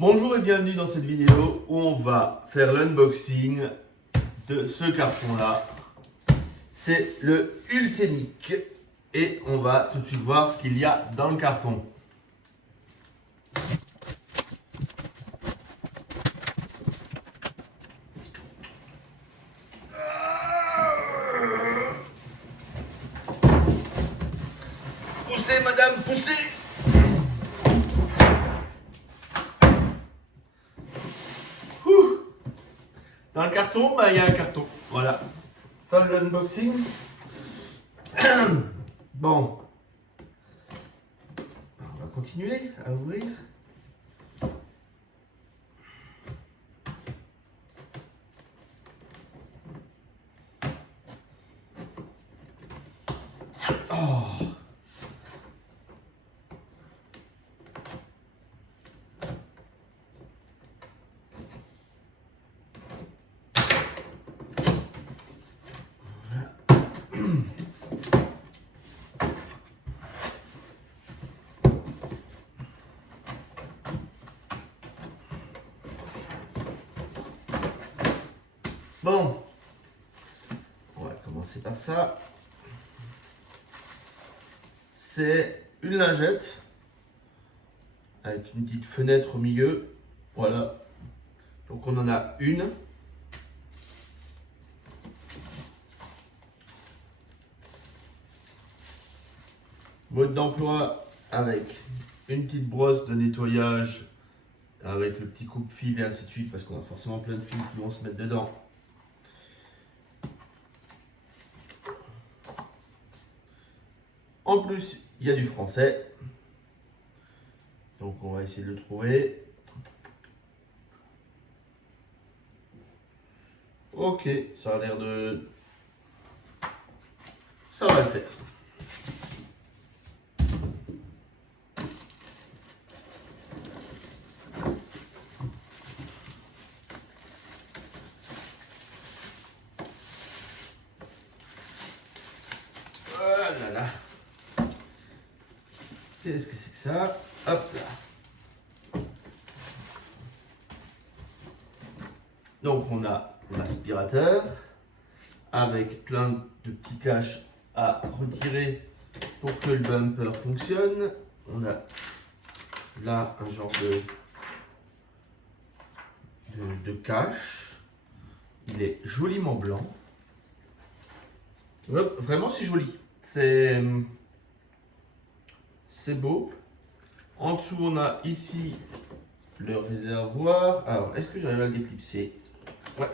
Bonjour et bienvenue dans cette vidéo où on va faire l'unboxing de ce carton-là. C'est le Ultenic et on va tout de suite voir ce qu'il y a dans le carton. Poussez madame, poussez! Dans le carton, il y a un carton. Voilà. Fin de l'unboxing. Bon. On va continuer à ouvrir. Oh. Bon, on va commencer par ça. C'est une lingette avec une petite fenêtre au milieu. Voilà. Donc on en a une. Mode d'emploi avec une petite brosse de nettoyage avec le petit coupe-fil et ainsi de suite parce qu'on a forcément plein de fils qui vont se mettre dedans. En plus, il y a du français. Donc on va essayer de le trouver. Ok, ça a l'air de... Ça va le faire. Oh là là. Qu'est-ce que c'est que ça? Hop là. Donc on a l'aspirateur avec plein de petits caches à retirer pour que le bumper fonctionne. On a là un genre de cache. Il est joliment blanc. Vraiment c'est joli. C'est beau. En dessous on a ici le réservoir. Alors est-ce que j'arrive à le déclipser? Ouais.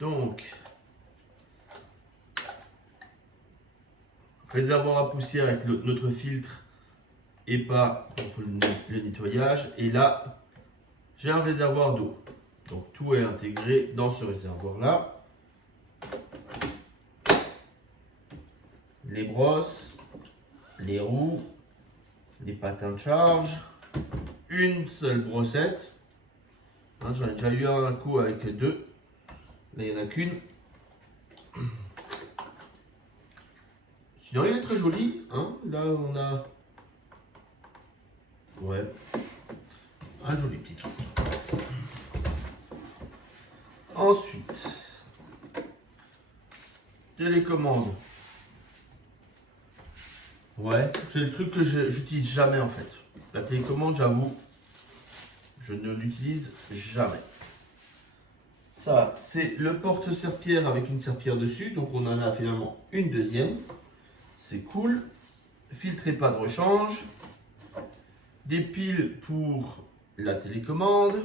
Donc, réservoir à poussière avec notre filtre et pas pour le nettoyage. Et là, j'ai un réservoir d'eau. Donc, tout est intégré dans ce réservoir-là. Les brosses, les roues, les patins de charge, une seule brossette. Hein, j'en ai déjà eu un coup avec deux. Là, il n'y en a qu'une. Sinon, il est très joli. Hein. Là, on a... Ouais. Un joli petit truc. Ensuite, télécommande. Ouais, c'est le truc que j'utilise jamais en fait. La télécommande, j'avoue, je ne l'utilise jamais. Ça, c'est le porte-serpillère avec une serpillière dessus. Donc, on en a finalement une deuxième. C'est cool. Filtre et pas de rechange. Des piles pour la télécommande.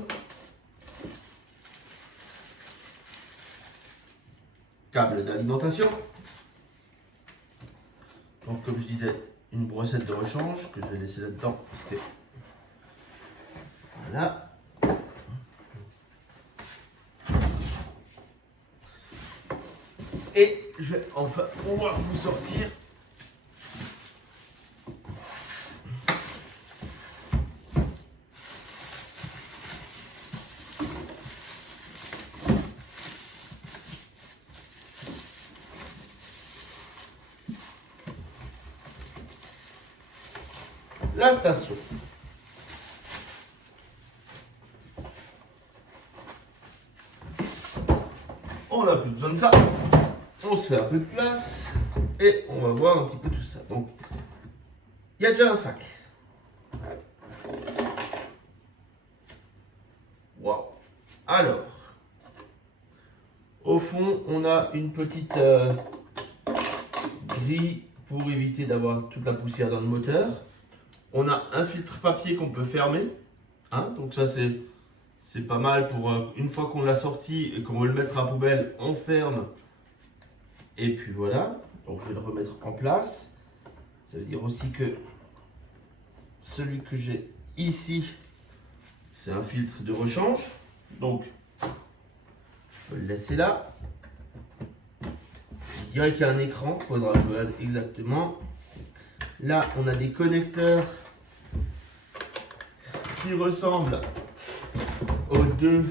Câble d'alimentation. Donc, comme je disais, une brossette de rechange que je vais laisser là-dedans. Parce que... Voilà. Et je vais enfin pouvoir vous sortir la station. on n'a plus besoin de ça. On se fait un peu de place et on va voir un petit peu tout ça. Donc, il y a déjà un sac. Waouh. Alors, au fond, on a une petite grille pour éviter d'avoir toute la poussière dans le moteur. On a un filtre papier qu'on peut fermer. Hein, donc ça, c'est pas mal pour une fois qu'on l'a sorti et qu'on veut le mettre à la poubelle, on ferme. Et puis voilà. Donc je vais le remettre en place. Ça veut dire aussi que celui que j'ai ici, c'est un filtre de rechange. Donc, je peux le laisser là. Je dirais qu'il y a un écran. Il faudra que je regarde exactement. Là, on a des connecteurs qui ressemblent aux deux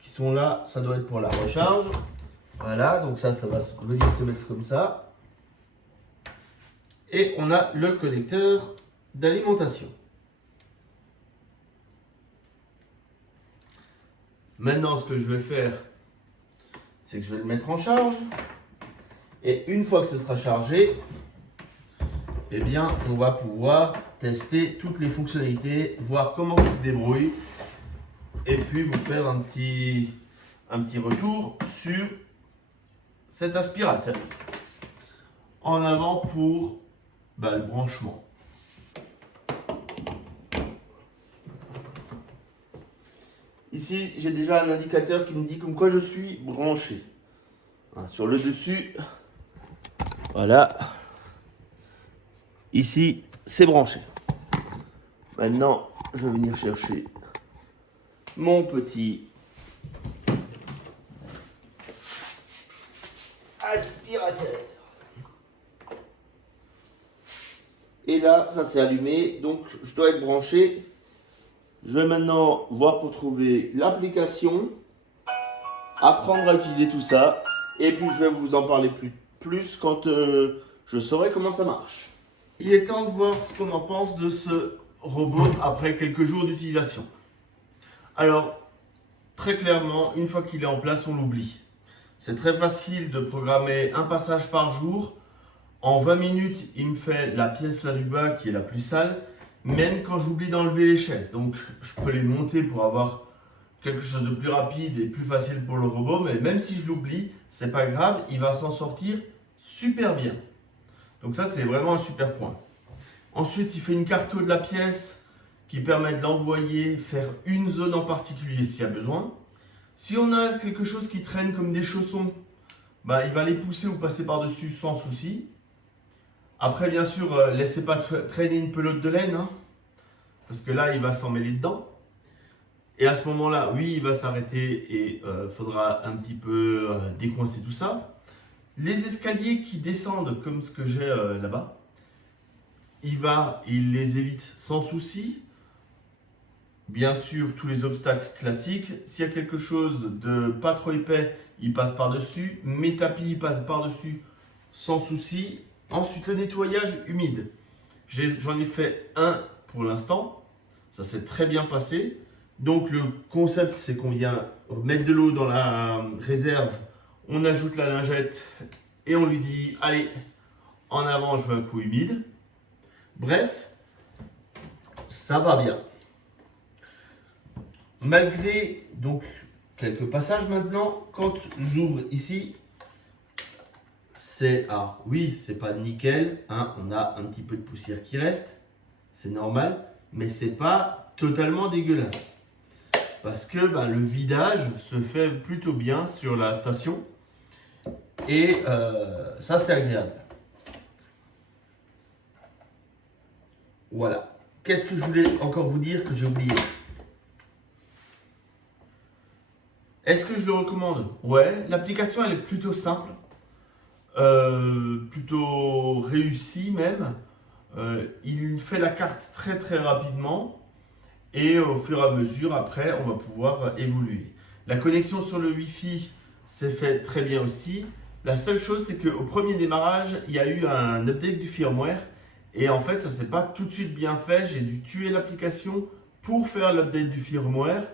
qui sont là. Ça doit être pour la recharge. Voilà, donc ça va venir se mettre comme ça. Et on a le connecteur d'alimentation. Maintenant, ce que je vais faire, c'est que je vais le mettre en charge. Et une fois que ce sera chargé, eh bien, on va pouvoir tester toutes les fonctionnalités, voir comment il se débrouille. Et puis vous faire un petit retour sur cet aspirateur. En avant pour le branchement. Ici, j'ai déjà un indicateur qui me dit comme quoi je suis branché. Sur le dessus, voilà. Ici, c'est branché. Maintenant, je vais venir chercher mon petit aspirateur. Et là, ça s'est allumé, donc je dois être branché. Je vais maintenant voir pour trouver l'application, apprendre à utiliser tout ça, et puis je vais vous en parler plus quand je saurai comment ça marche. Il est temps de voir ce qu'on en pense de ce robot après quelques jours d'utilisation. Alors, très clairement, une fois qu'il est en place, on l'oublie. C'est très facile de programmer un passage par jour. En 20 minutes, il me fait la pièce là du bas qui est la plus sale, même quand j'oublie d'enlever les chaises. Donc, je peux les monter pour avoir quelque chose de plus rapide et plus facile pour le robot, mais même si je l'oublie, c'est pas grave, il va s'en sortir super bien. Donc ça, c'est vraiment un super point. Ensuite, il fait une carto de la pièce qui permet de l'envoyer, faire une zone en particulier s'il y a besoin. Si on a quelque chose qui traîne comme des chaussons, il va les pousser ou passer par-dessus sans souci. Après, bien sûr, laissez pas traîner une pelote de laine, hein, parce que là, il va s'en mêler dedans. Et à ce moment-là, oui, il va s'arrêter et il faudra un petit peu décoincer tout ça. Les escaliers qui descendent comme ce que j'ai là-bas, il les évite sans souci. Bien sûr, tous les obstacles classiques. S'il y a quelque chose de pas trop épais, il passe par-dessus. Mes tapis, il passe par-dessus sans souci. Ensuite, le nettoyage humide. J'en ai fait un pour l'instant. Ça s'est très bien passé. Donc, le concept, c'est qu'on vient mettre de l'eau dans la réserve. On ajoute la lingette et on lui dit, allez, en avant, je veux un coup humide. Bref, ça va bien. Malgré donc quelques passages maintenant, quand j'ouvre ici, oui, c'est pas nickel, hein, on a un petit peu de poussière qui reste, c'est normal, mais c'est pas totalement dégueulasse. Parce que le vidage se fait plutôt bien sur la station et ça c'est agréable. Voilà. Qu'est-ce que je voulais encore vous dire que j'ai oublié? Est-ce que je le recommande? Ouais, l'application elle est plutôt simple, plutôt réussie même. Il fait la carte très très rapidement et au fur et à mesure après on va pouvoir évoluer. La connexion sur le Wi-Fi s'est fait très bien aussi. La seule chose c'est qu'au premier démarrage il y a eu un update du firmware et en fait ça s'est pas tout de suite bien fait. J'ai dû tuer l'application pour faire l'update du firmware.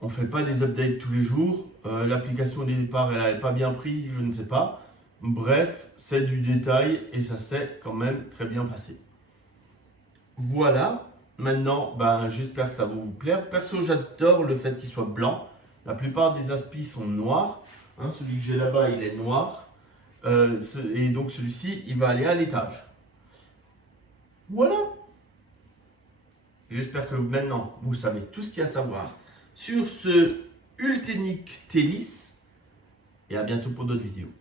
On ne fait pas des updates tous les jours. L'application au départ, elle n'avait pas bien pris, je ne sais pas. Bref, c'est du détail et ça s'est quand même très bien passé. Voilà. Maintenant, j'espère que ça va vous plaire. Perso, j'adore le fait qu'il soit blanc. La plupart des aspis sont noirs. Celui que j'ai là-bas, il est noir. Et donc celui-ci, il va aller à l'étage. Voilà. J'espère que maintenant, vous savez tout ce qu'il y a à savoir sur ce Ultenic T10. Et à bientôt pour d'autres vidéos.